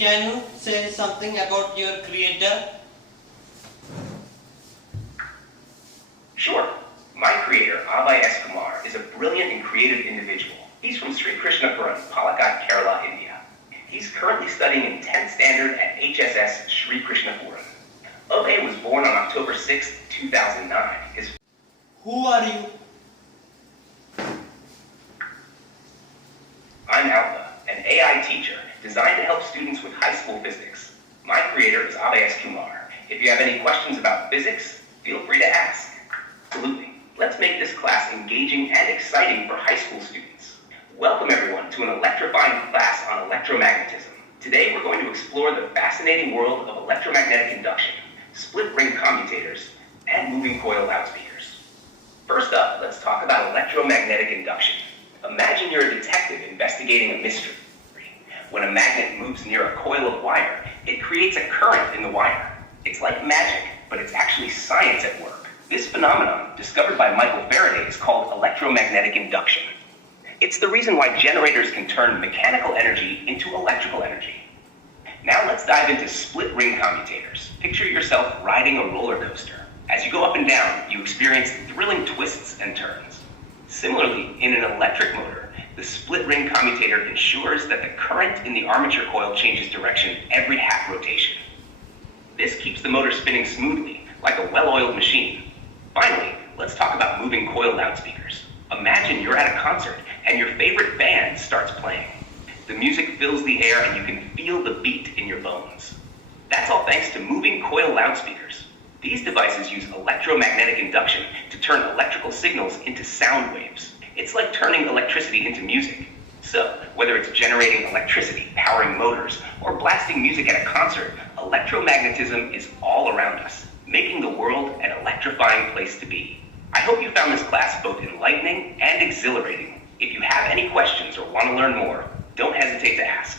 Can you say something about your creator? Sure. My creator, Aabhay Kumar, is a brilliant and creative individual. He's from Sri Krishnapuram, Palakkad, Kerala, India. He's currently studying in 10th standard at HSS Sri Krishnapuram. Aabhay was born on October 6, 2009. Who are you? I'm Aabhay, an AI teacher designed to help students with high school physics. My creator is Aabhay Kumar. If you have any questions about physics, feel free to ask. Absolutely. Let's make this class engaging and exciting for high school students. Welcome everyone to an electrifying class on electromagnetism. Today we're going to explore the fascinating world of electromagnetic induction, split ring commutators, and moving coil loudspeakers. First up, let's talk about electromagnetic induction. Imagine you're a detective investigating a mystery. When a magnet moves near a coil of wire, it creates a current in the wire. It's like magic, but it's actually science at work. This phenomenon, discovered by Michael Faraday, is called electromagnetic induction. It's the reason why generators can turn mechanical energy into electrical energy. Now let's dive into split ring commutators. Picture yourself riding a roller coaster. As you go up and down, you experience thrilling twists and turns. Similarly, in an electric motor, the split ring commutator ensures that the current in the armature coil changes direction every half rotation. This keeps the motor spinning smoothly, like a well-oiled machine. Finally, let's talk about moving coil loudspeakers. Imagine you're at a concert and your favorite band starts playing. The music fills the air and you can feel the beat in your bones. That's all thanks to moving coil loudspeakers. These devices use electromagnetic induction to turn electrical signals into sound waves. It's like turning electricity into music. So, whether it's generating electricity, powering motors, or blasting music at a concert, electromagnetism is all around us, making the world an electrifying place to be. I hope you found this class both enlightening and exhilarating. If you have any questions or want to learn more, don't hesitate to ask.